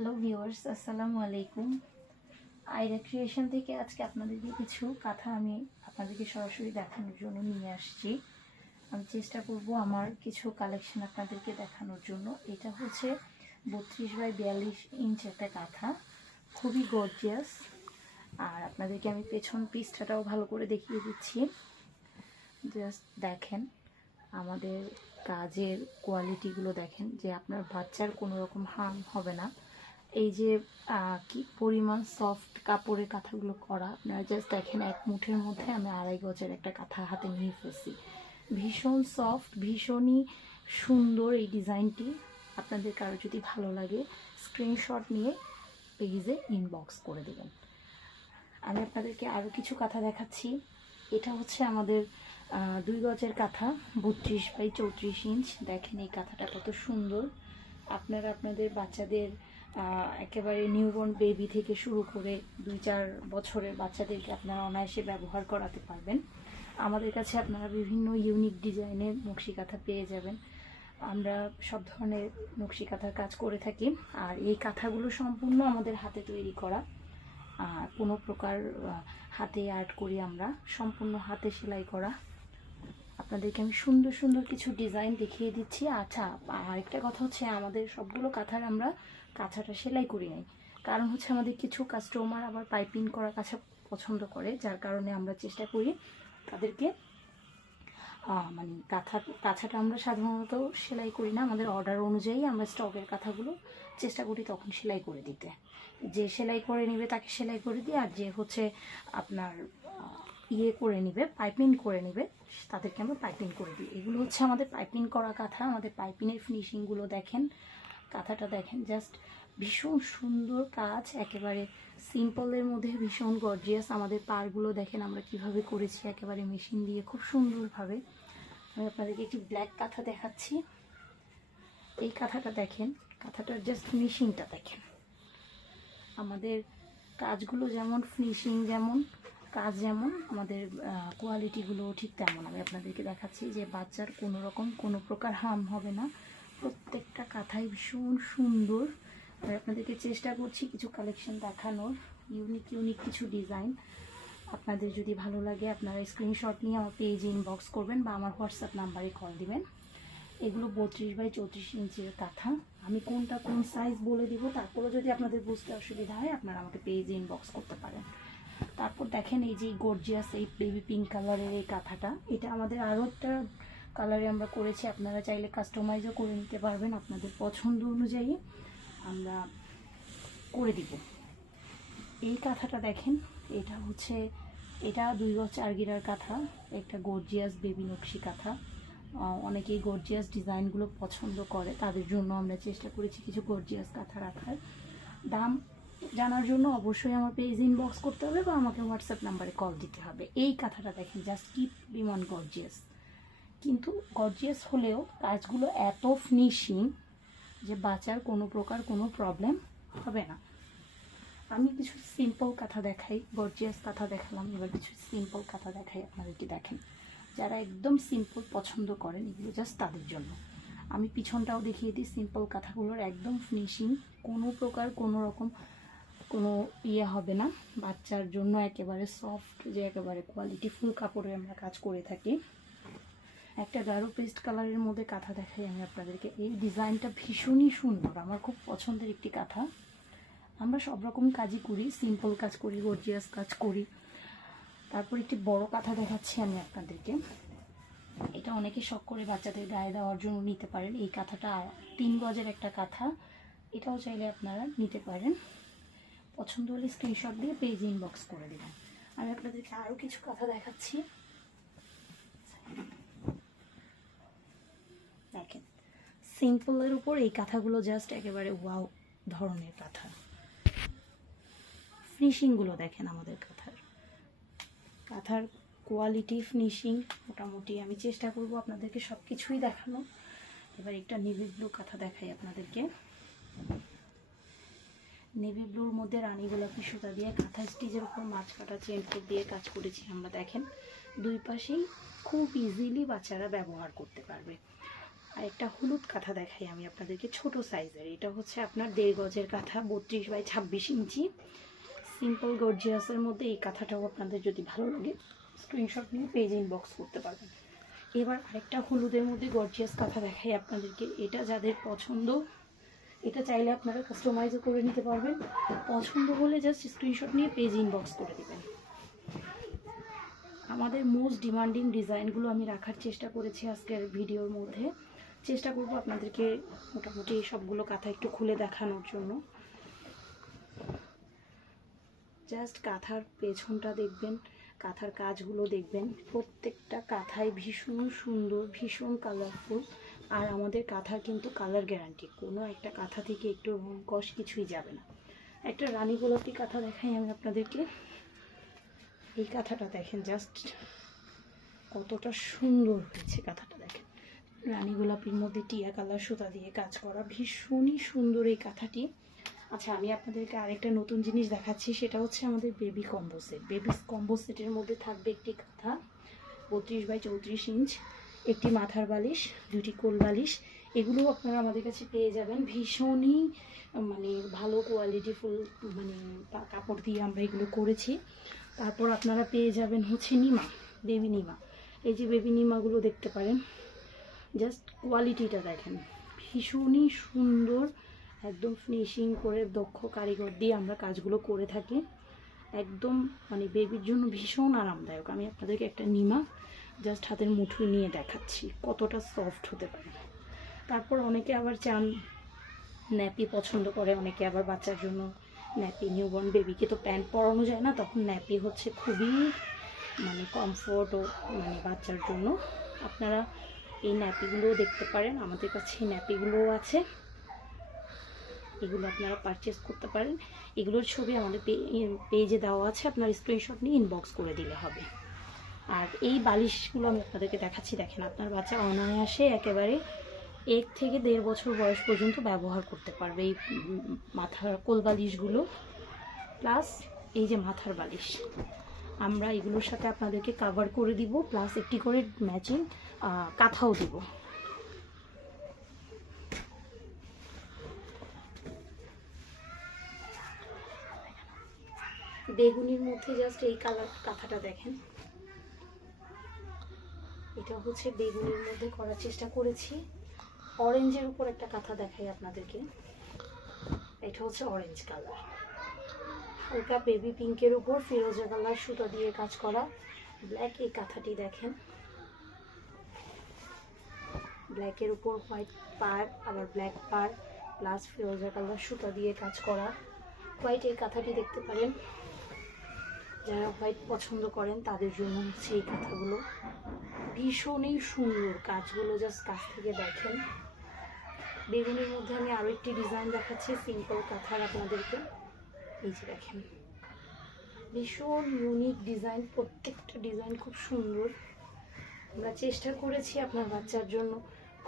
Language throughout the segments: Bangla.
হ্যালো ভিউয়ার্স, আসসালামু আলাইকুম। আইরা ক্রিয়েশন থেকে আজকে আপনাদেরকে কিছু কাঁথা আমি আপনাদেরকে সরাসরি দেখানোর জন্য নিয়ে আসছি। আমি চেষ্টা করব আমার কিছু কালেকশন আপনাদেরকে দেখানোর জন্য। এটা হচ্ছে 32x42 একটা কাঁথা, খুবই গর্জিয়াস। আর আপনাদেরকে আমি পেছন পিসটাও ভালো করে দেখিয়ে দিচ্ছি। জাস্ট দেখেন আমাদের কাজের কোয়ালিটিগুলো, দেখেন যে আপনার বাচ্চার কোনো রকম হার্ম হবে না। এই যে কি পরিমাণ সফট কাপড়ের কাঁথাগুলো করা, আপনারা জাস্ট দেখেন এক মুঠের মধ্যে আমি 2.5 গজের একটা কাঁথা হাতে নিয়ে ফেলছি। ভীষণ সফট, ভীষণই সুন্দর এই ডিজাইনটি। আপনাদের কারো যদি ভালো লাগে স্ক্রিনশট নিয়ে পেজে ইনবক্স করে দেবেন। আমি আপনাদেরকে আরও কিছু কাঁথা দেখাচ্ছি। এটা হচ্ছে আমাদের 2 গজের কাঁথা, 32x34 ইঞ্চ। দেখেন এই কাঁথাটা কত সুন্দর। আপনারা আপনাদের বাচ্চাদের একেবারে নিউবর্ন বেবি থেকে শুরু করে 2-4 বছরের বাচ্চাদেরকে আপনারা অনায়াসে ব্যবহার করাতে পারবেন। আমাদের কাছে আপনারা বিভিন্ন ইউনিক ডিজাইনের নকশি কাঁথা পেয়ে যাবেন। আমরা সব ধরনের নকশি কাঁথার কাজ করে থাকি। আর এই কাঁথাগুলো সম্পূর্ণ আমাদের হাতে তৈরি করা, কোনো প্রকার হাতে আর্ট করি আমরা, সম্পূর্ণ হাতে সেলাই করা। আপনাদেরকে আমি সুন্দর সুন্দর কিছু ডিজাইন দেখিয়ে দিচ্ছি। আচ্ছা, আরেকটা কথা হচ্ছে, আমাদের সবগুলো কাঁথার আমরা কাঁথাটা সেলাই করি নাই, কারণ হচ্ছে আমাদের কিছু কাস্টমার আবার পাইপিং করা কাঁথা পছন্দ করে, যার কারণে আমরা চেষ্টা করি তাদেরকে মানে কাঁথাটা আমরা সাধারণত সেলাই করি না। আমাদের অর্ডার অনুযায়ী আমরা স্টকের কাঁথাগুলো চেষ্টা করি তখন সেলাই করে দিতে। যে সেলাই করে নেবে তাকে সেলাই করে দিই, আর যে হচ্ছে আপনার করে নেবে, পাইপিং করে নেবে, তাদেরকে আমরা পাইপিং করে দিই। এগুলো হচ্ছে আমাদের পাইপিং করা কাঁথা। আমাদের পাইপিংয়ের ফিনিশিংগুলো দেখেন, কাঁথাটা দেখেন, জাস্ট ভীষণ সুন্দর কাজ, একেবারে সিম্পলের মধ্যে ভীষণ গর্জিয়াস। আমাদের পারগুলো দেখেন আমরা কিভাবে করেছি, একেবারে মেশিন দিয়ে খুব সুন্দরভাবে। আমি আপনাদেরকে একটি ব্ল্যাক কাঁথা দেখাচ্ছি। এই কাঁথাটা দেখেন, কাঁথাটার জাস্ট ফিনিশিংটা দেখেন। আমাদের কাজগুলো যেমন ফিনিশিং, যেমন কাজ, যেমন আমাদের কোয়ালিটিগুলো ঠিক তেমন। আমি আপনাদেরকে দেখাচ্ছি যে বাচ্চার কোনো রকম কোনো প্রকার হার্ম হবে না। প্রত্যেকটা কাঁথাই ভীষণ সুন্দর। আর আপনাদেরকে চেষ্টা করছি কিছু কালেকশন দেখানোর, ইউনিক কিছু ডিজাইন। আপনাদের যদি ভালো লাগে আপনারা স্ক্রিনশট নিয়ে আমার পেজে ইনবক্স করবেন বা আমার হোয়াটসঅ্যাপ নাম্বারে কল দিবেন। এগুলো 32x34 ইঞ্চের কাঁথা। আমি কোনটা কোন সাইজ বলে দিব, তারপরে যদি আপনাদের বুঝতে অসুবিধা হয় আপনারা আমাকে পেজে ইনবক্স করতে পারেন। তারপর দেখেন এই যে গর্জিয়াস এই বেবি পিঙ্ক কালারের এই কাঁথাটা, এটা আমাদের আরও একটা কালারে আমরা করেছি। আপনারা চাইলে কাস্টমাইজও করে নিতে পারবেন, আপনাদের পছন্দ অনুযায়ী আমরা করে দিব। এই কাঁথাটা দেখেন, এটা হচ্ছে 2 গজ 4 গিরার কাঁথা, একটা গর্জিয়াস বেবি নকশি কাঁথা। অনেকেই গর্জিয়াস ডিজাইনগুলো পছন্দ করে, তাদের জন্য আমরা চেষ্টা করেছি কিছু গর্জিয়াস কাঁথা রাখার। দাম জানার জন্য অবশ্যই আমার পেজ ইনবক্স করতে হবে বা আমাকে হোয়াটসঅ্যাপ নাম্বারে কল দিতে হবে। এই কাঁথাটা দেখেন, জাস্ট কি বিমান গর্জিয়াস। কিন্তু গর্জিয়াস হলেও কাজগুলো এত ফিনিশিং যে বাচ্চার কোনো প্রকার কোনো প্রবলেম হবে না। আমি কিছু সিম্পল কাঁথা দেখাই, গর্জিয়াস কাঁথা দেখালাম, এবার কিছু সিম্পল কাঁথা দেখাই আপনাদেরকে। দেখেন, যারা একদম সিম্পল পছন্দ করেন এগুলো জাস্ট তাদের জন্য। আমি পিছনটাও দেখিয়ে দিই। সিম্পল কাঁথাগুলোর একদম ফিনিশিং, কোনো প্রকার কোনো রকম কোনো হবে না। বাচ্চার জন্য একেবারে সফট, যে একেবারে কোয়ালিটি ফুল কাপড়ে আমরা কাজ করে থাকি। একটা গাঢ় পেস্ট কালারের মধ্যে কাঁথা দেখাই আমি আপনাদেরকে। এই ডিজাইনটা ভীষণই সুন্দর, আমার খুব পছন্দের একটি কাঁথা। আমরা সব রকম কাজই করি, সিম্পল কাজ করি, গর্জিয়াস কাজ করি। তারপর একটি বড় কাঁথা দেখাচ্ছি আমি আপনাদেরকে। এটা অনেকে শখ করে বাচ্চাদের গায়ে দেওয়ার জন্য নিতে পারেন। এই কাঁথাটা 3 গজের একটা কাঁথা, এটাও চাইলে আপনারা নিতে পারেন। পছন্দ হলে স্ক্রিনশট দিয়ে পেজ ইনবক্স করে দেবেন। আমি আপনাদেরকে আরও কিছু কাঁথা দেখাচ্ছি। দেখেন, সিম্পলের উপর এই কাঁথাগুলো জাস্ট একেবারে ওয়াও ধরনের কাঁথা। ফিনিশিংগুলো দেখেন আমাদের কাঁথার কোয়ালিটি, ফিনিশিং মোটামুটি। আমি চেষ্টা করব আপনাদেরকে সব কিছুই দেখানো। এবার একটা নেভি ব্লু কাঁথা দেখাই আপনাদেরকে। নেভি ব্লুর মধ্যে রানী গোলাপি সুতা দিয়ে কাঁথা স্টিচের উপর মাছ কাটা চেন দিয়ে কাজ করেছি আমরা। দেখেন, দুই পাশেই খুব ইজিলি বাচ্চারা ব্যবহার করতে পারবে। আর একটা হলুদ কাঁথা দেখাই আমি আপনাদেরকে, ছোট সাইজের। এটা হচ্ছে আপনার 1.5 গজের কাঁথা, 32 বাই 26 ইঞ্চি, সিম্পল গর্জিয়াসের মধ্যে। এই কাঁথাটাও আপনাদের যদি ভালো লাগে স্ক্রিনশট নিয়ে পেজ ইনবক্স করতে পারবেন। এবার আরেকটা হলুদের মধ্যে গর্জিয়াস কাঁথা দেখাই আপনাদেরকে। এটা যাদের পছন্দ, এটা চাইলে আপনারা কাস্টমাইজও করে নিতে পারবেন। পছন্দ হলে জাস্ট স্ক্রিনশট নিয়ে পেজ ইনবক্স করে দেবেন। আমাদের মোস্ট ডিমান্ডিং ডিজাইনগুলো আমি রাখার চেষ্টা করেছি আজকের ভিডিওর মধ্যে। চেষ্টা করব আপনাদেরকে মোটামুটি সবগুলো কাঁথা একটু খুলে দেখানোর জন্য। জাস্ট কাঁথার পেছনটা দেখবেন, কাঁথার কাজগুলো দেখবেন, প্রত্যেকটা কাঁথাই ভীষণ সুন্দর, ভীষণ কালারফুল। আর আমাদের কাঁথার কিন্তু কালার গ্যারান্টি, কোনো একটা কাঁথা থেকে একটু রঙকশ কিছুই যাবে না। একটা রানী গোলাপি কাঁথা দেখাই আমি আপনাদেরকে। এই কাঁথাটা দেখেন জাস্ট কতটা সুন্দর হয়েছে কাঁথাটা, দেখেন রানী গোলাপির মধ্যে টিয়া কালার সুতা দিয়ে কাজ করা, ভীষণই সুন্দর এই কাঁথাটি। আচ্ছা, আমি আপনাদেরকে আরেকটা নতুন জিনিস দেখাচ্ছি, সেটা হচ্ছে আমাদের baby combo set. Baby combo সেটের মধ্যে থাকবে একটি কাঁথা 32 বাই 34 ইঞ্চ, একটি মাথার বালিশ, 2টি কোল বালিশ। এগুলো আপনারা আমাদের কাছে পেয়ে যাবেন। ভীষণই মানে ভালো কোয়ালিটিফুল মানে কাপড় দিয়ে আমরা এগুলো করেছি। তারপর আপনারা পেয়ে যাবেন হচ্ছে নিমা, বেবি নিমা। এই যে বেবি নিমাগুলো দেখতে পারেন, জাস্ট কোয়ালিটিটা দেখেন, ভীষণই সুন্দর, একদম ফিনিশিং করে দক্ষ কারিগর দিয়ে আমরা কাজগুলো করে থাকি। একদম মানে বেবির জন্য ভীষণ আরামদায়ক। আমি আপনাদেরকে একটা নিমা জাস্ট হাতের মুঠোয় নিয়ে দেখাচ্ছি কতটা সফট হতে পারে। তারপর অনেকে আবার চান ন্যাপি পছন্দ করে, অনেকে আবার বাচ্চার জন্য ন্যাপি, নিউবর্ন বেবিকে তো প্যান্ট পরানো যায় না, তখন ন্যাপি হচ্ছে খুবই মানে কমফোর্ট ও মানে বাচ্চার জন্য। আপনারা এই ন্যাপিগুলোও দেখতে পারেন, আমাদের কাছে ন্যাপিগুলোও আছে, এগুলো আপনারা পারচেস করতে পারেন। এগুলোর ছবি আমাদের পেজে দেওয়া আছে, আপনার স্ক্রিনশট নিয়ে ইনবক্স করে দিলে হবে। আর এই বালিশগুলো আমি আপনাদেরকে দেখাচ্ছি, দেখেন আপনার বাচ্চা অনায়াসে একেবারে 1 থেকে 1.5 বছর বয়স পর্যন্ত ব্যবহার করতে পারবে এই মাথার কোল বালিশগুলো। প্লাস এই যে মাথার বালিশ, আমরা এগুলোর সাথে আপনাদেরকে কাভার করে দিব, প্লাস একটি করে ম্যাচিং কাঁথাও দিব। বেগুনির মধ্যে জাস্ট এই কালার কাঁথাটা দেখেন, এটা হচ্ছে বেগুনির মধ্যে করার চেষ্টা করেছি। অরেঞ্জের উপর একটা কাঁথা দেখাই আপনাদেরকে, এটা হচ্ছে অরেঞ্জ কালার, হালকা বেবি পিঙ্কের উপর ফিরোজা কালার সুতা দিয়ে কাজ করা। ব্ল্যাক এই কাঁথাটি দেখেন, ব্ল্যাকের উপর হোয়াইট পার, আবার ব্ল্যাক পার প্লাস ফিরোজা কালার সুতা দিয়ে কাজ করা। হোয়াইট এই কাঁথাটি দেখতে পারেন, যারা হোয়াইট পছন্দ করেন তাদের জন্য হচ্ছে এই কাঁথাগুলো। ভীষণই সুন্দর কাজগুলো, জাস্ট কাছ থেকে দেখেন। বেগুনির মধ্যে আমি আরও একটি ডিজাইন দেখাচ্ছি সিম্পল কাঁথার আপনাদেরকে। এই যে দেখেন, ভীষণ ইউনিক ডিজাইন, প্রত্যেকটা ডিজাইন খুব সুন্দর। আমরা চেষ্টা করেছি আপনার বাচ্চার জন্য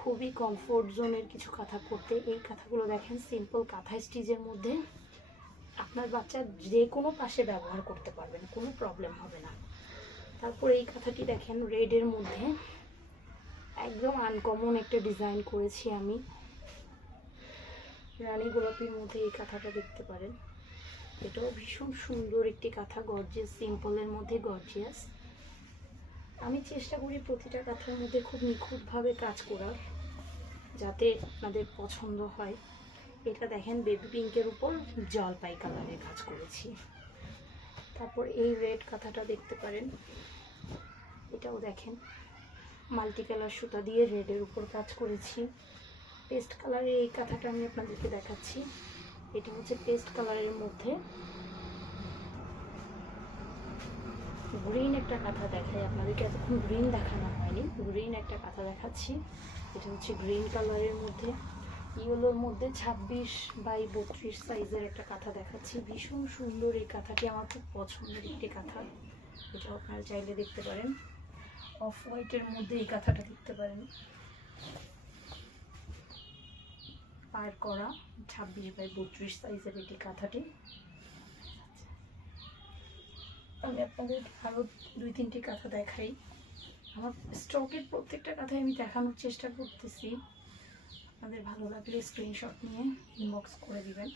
খুবই কমফোর্ট জোনের কিছু কাঁথা করতে। এই কাঁথাগুলো দেখেন সিম্পল কাঁথা স্টিচের মধ্যে, আপনার বাচ্চা যে কোনো পাশে ব্যবহার করতে পারবেন, কোনো প্রবলেম হবে না। তারপর এই কাঁথাটি দেখেন রেডের মধ্যে, একদম আনকমন একটা ডিজাইন করেছি আমি। রানী গোলাপির মধ্যে এই কাঁথাটা দেখতে পারেন, এটাও ভীষণ সুন্দর একটি কাঁথা, গর্জিয়াস, সিম্পলের মধ্যে গর্জিয়াস। আমি চেষ্টা করি প্রতিটা কাঁথার মধ্যে খুব নিখুঁতভাবে কাজ করার, যাতে আপনাদের পছন্দ হয়। এটা দেখেন বেবি পিঙ্কের উপর জলপাই কালারের কাজ করেছি। তারপর এই রেড কাঁথাটা দেখতে পারেন, এটাও দেখেন মাল্টি কালার সুতা দিয়ে রেডের উপর কাজ করেছি। পেস্ট কালারের এই কাঁথাটা আমি আপনাদেরকে দেখাচ্ছি, এটা হচ্ছে পেস্ট কালারের মধ্যে গ্রিন একটা কাঁথা দেখাই আপনাদেরকে, এতক্ষণ গ্রিন দেখানো হয়নি, গ্রিন একটা কাঁথা দেখাচ্ছি। এটা হচ্ছে গ্রিন কালারের মধ্যে, ইয়েলোর মধ্যে 26 বাই 32 সাইজের একটা কাঁথা দেখাচ্ছি। ভীষণ সুন্দর এই কাঁথাটি, আমার খুব পছন্দের একটি কাঁথা, এটা আপনারা চাইলে দেখতে পারেন। অফ হোয়াইটের মধ্যে এই কাঁথাটা দেখতে পারেন, পার করা 26 বাই 32 সাইজের এটি কাঁথাটি। আমি আপনাদের আরও 2-3টি কাঁথা দেখাই। আমার স্টকের প্রত্যেকটা কাঁথাই আমি দেখানোর চেষ্টা করতেছি, আপনাদের ভালো লাগলে স্ক্রিনশট নিয়ে ইনবক্স করে দিবেন।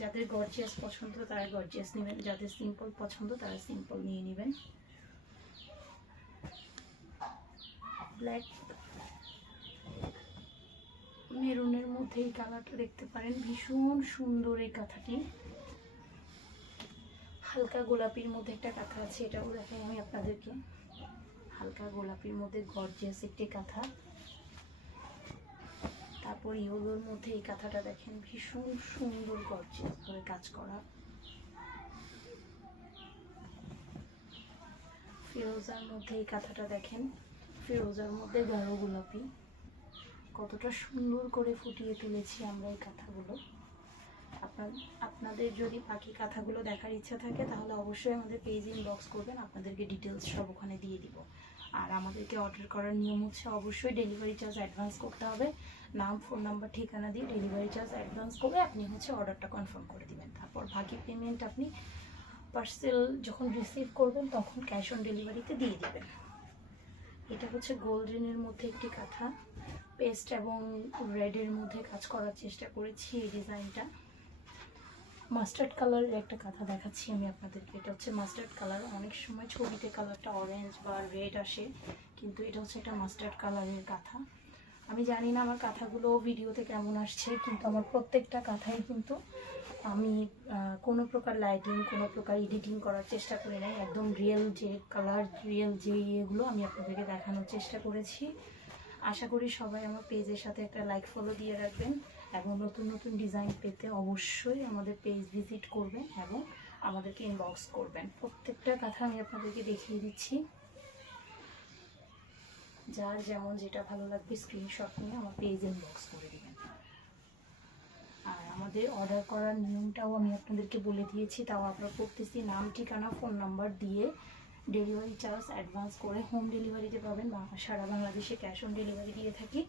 যাদের গর্জিয়াস পছন্দ তারা গর্জিয়াস নেবেন, যাদের সিম্পল পছন্দ তারা সিম্পল নিয়ে নেবেন। ব্ল্যাক মেরুনের মধ্যে এই কালারটা দেখতে পারেন, ভীষণ সুন্দর এই কাঁথাটি। হালকা গোলাপির মধ্যে একটা কাঁথা আছে, এটাও দেখাই আমি আপনাদেরকে। হালকা গোলাপির মধ্যে গর্জিয়াস একটি কাঁথা। তারপর ইয়েলোর মধ্যে এই কাঁথাটা দেখেন, ভীষণ সুন্দর গর্জিয়াস ভাবে কাজ করা। ফিরোজার মধ্যে এই কাঁথাটা দেখেন, ফিরোজার মধ্যে গাঢ় গোলাপি। কতটা সুন্দর করে ফুটিয়ে তুলেছি আমরা এই কাঁথাগুলো। আপনাদের যদি বাকি কাঁথাগুলো দেখার ইচ্ছা থাকে তাহলে অবশ্যই আমাদের পেজ ইনবক্স করবেন, আপনাদেরকে ডিটেলস সব ওখানে দিয়ে দিব। আর আমাদেরকে অর্ডার করার নিয়ম হচ্ছে অবশ্যই ডেলিভারি চার্জ অ্যাডভান্স করতে হবে। নাম, ফোন নাম্বার, ঠিকানা দিয়ে ডেলিভারি চার্জ অ্যাডভান্স করে আপনি অর্ডারটা কনফার্ম করে দিবেন। তারপর বাকি পেমেন্ট আপনি পার্সেল যখন রিসিভ করবেন তখন ক্যাশ অন ডেলিভারিতে দিয়ে দিবেন। এটা গোল্ডেনের মধ্যে একটি কাঁথা, পেস্ট এবং রেডের মধ্যে কাজ করার চেষ্টা করেছি। এই ডিজাইনটা মাস্টার্ড কালারের একটা কাঁথা দেখাচ্ছি আমি আপনাদেরকে। এটা মাস্টার্ড কালার। অনেক সময় ছবিতে কালারটা অরেঞ্জ বা রেড আসে, কিন্তু এটা একটা মাস্টার্ড কালারের কাঁথা। আমি জানি না আমার কাঁথাগুলো ভিডিওতে কেমন আসছে, কিন্তু আমার প্রত্যেকটা কাঁথাই কিন্তু আমি কোনো প্রকার লাইটিং, কোনো প্রকার এডিটিং করার চেষ্টা করি নাই। একদম রিয়েল যে কালার, রিয়েল যে ইয়েগুলো আমি আপনাদেরকে দেখানোর চেষ্টা করেছি। আশা করি সবাই আমার পেজের সাথে একটা লাইক ফলো দিয়ে রাখবেন, এবং নতুন নতুন ডিজাইন পেতে অবশ্যই আমাদের পেজ ভিজিট করবেন এবং আমাদেরকে ইনবক্স করবেন। প্রত্যেকটা কথা আমি আপনাদেরকে দেখিয়ে দিচ্ছি। যার যেমন যেটা ভালো লাগবে স্ক্রিনশট নিয়ে আমার পেজ ইনবক্স করে দিবেন। আর আমাদের অর্ডার করার নিয়মটাও আমি আপনাদেরকে বলে দিয়েছি, তাও আপনারা করতেছি। নাম, ঠিকানা, ফোন নাম্বার দিয়ে ডেলিভারি চার্জ অ্যাডভান্স করে হোম ডেলিভারিতে পাবেন। সারা বাংলাদেশে ক্যাশ অন ডেলিভারি দিয়ে থাকি,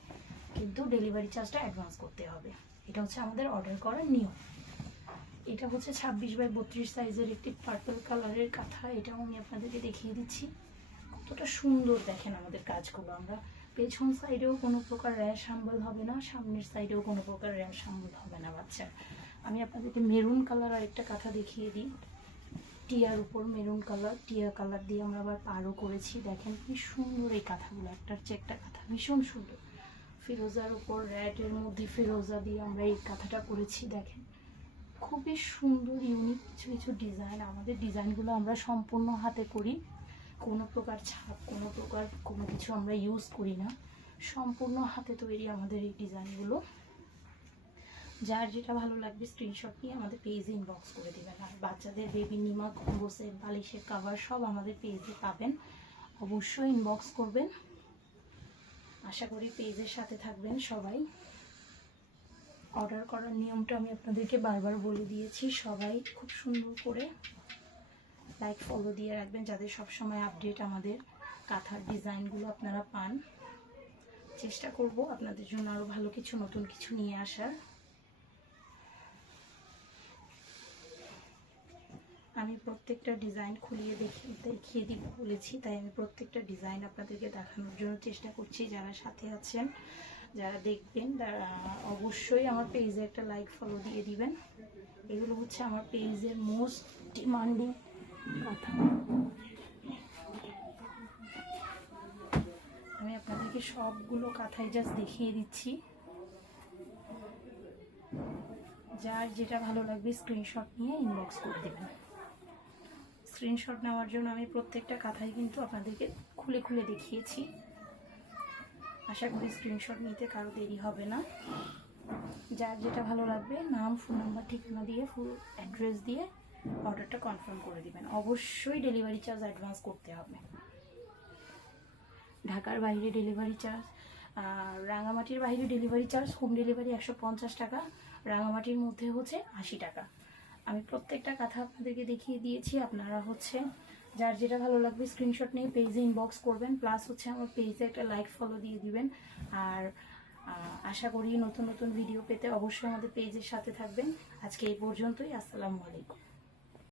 কিন্তু ডেলিভারি চার্জটা অ্যাডভান্স করতে হবে। এটা আমাদের অর্ডার করার নিয়ম। এটা 26x32 সাইজের একটি পার্পল কালারের কাঁথা। এটাও আমি আপনাদেরকে দেখিয়ে দিচ্ছি। কতটা সুন্দর দেখেন আমাদের কাজগুলো। আমরা পেছন সাইডেও কোনো প্রকার র্যাশ হাম্বল হবে না, সামনের সাইডেও কোনো প্রকার র্যাশ হাম্বল হবে না বাচ্চা। আমি আপনাদেরকে মেরুন কালার আরেকটা কাঁথা দেখিয়ে দিই। টিয়ার উপর মেরুন কালার, টিয়া কালার দিয়ে আমরা আবার পারও করেছি। দেখেন কি সুন্দর এই কাঁথাগুলো, একটার চেয়ে একটা কাঁথা ভীষণ সুন্দর। ফিরোজার উপর রেডের মধ্যে ফিরোজা দিয়ে আমরা এই কাঁথাটা করেছি। দেখেন খুবই সুন্দর ইউনিক কিছু কিছু ডিজাইন। আমাদের ডিজাইনগুলো আমরা সম্পূর্ণ হাতে করি, কোনো প্রকার ছাপ, কোনো প্রকার কোনো কিছু আমরা ইউজ করি না। সম্পূর্ণ হাতে তৈরি আমাদের এই ডিজাইনগুলো। যার যেটা ভালো লাগবে স্ক্রিনশট নিয়ে আমাদের পেজে ইনবক্স করে দেবেন। আর বাচ্চাদের বেবি নিমা, কম্বোসের, বালিশের কাভার সব আমাদের পেজে পাবেন, অবশ্যই ইনবক্স করবেন। আশা করি পেজের সাথে থাকবেন সবাই। অর্ডার করার নিয়মটা আমি আপনাদেরকে বারবার বলে দিয়েছি। সবাই খুব সুন্দর করে লাইক ফলো দিয়ে রাখবেন, যাতে সবসময় আপডেট আমাদের কাঁথার ডিজাইনগুলো আপনারা পান। চেষ্টা করব আপনাদের জন্য আরও ভালো কিছু, নতুন কিছু নিয়ে আসার। আমি প্রত্যেকটা ডিজাইন খুলিয়ে দেখিয়ে দিব বলেছি, তাই আমি প্রত্যেকটা ডিজাইন আপনাদেরকে দেখানোর জন্য চেষ্টা করছি। যারা সাথে আছেন, যারা দেখবেন, তারা অবশ্যই আমার পেজে একটা লাইক ফলো দিয়ে দিবেন। এগুলো আমার পেজের মোস্ট ডিমান্ডিং কথা। আমি আপনাদেরকে সবগুলো কথাই জাস্ট দেখিয়ে দিচ্ছি। যার যেটা ভালো লাগবে স্ক্রিনশট নিয়ে ইনবক্স করে দেবেন। স্ক্রিনশট নেওয়ার জন্য আমি প্রত্যেকটা কথাই কিন্তু আপনাদেরকে খুলে খুলে দেখিয়েছি। আশা করি স্ক্রিনশট নিতে কারো দেরি হবে না। যার যেটা ভালো লাগবে নাম, ফোন নাম্বার, ঠিকানা দিয়ে, ফুল অ্যাড্রেস দিয়ে অর্ডারটা কনফার্ম করে দিবেন। অবশ্যই ডেলিভারি চার্জ অ্যাডভান্স করতে হবে। ঢাকার বাইরে ডেলিভারি চার্জ, রাঙামাটির বাইরে ডেলিভারি চার্জ, হোম ডেলিভারি 150 টাকা, রাঙামাটির মধ্যে 80 টাকা। আমি প্রত্যেকটা কথা আপনাদেরকে দেখিয়ে দিয়েছি। আপনারা যার যেটা ভালো লাগবে স্ক্রিনশট নিয়ে পেজে ইনবক্স করবেন, প্লাস আমার পেজে একটা লাইক ফলো দিয়ে দিবেন। আর আশা করি নতুন নতুন ভিডিও পেতে অবশ্যই আমাদের পেজের সাথে থাকবেন। আজকে এই পর্যন্তই। আসসালামু আলাইকুম।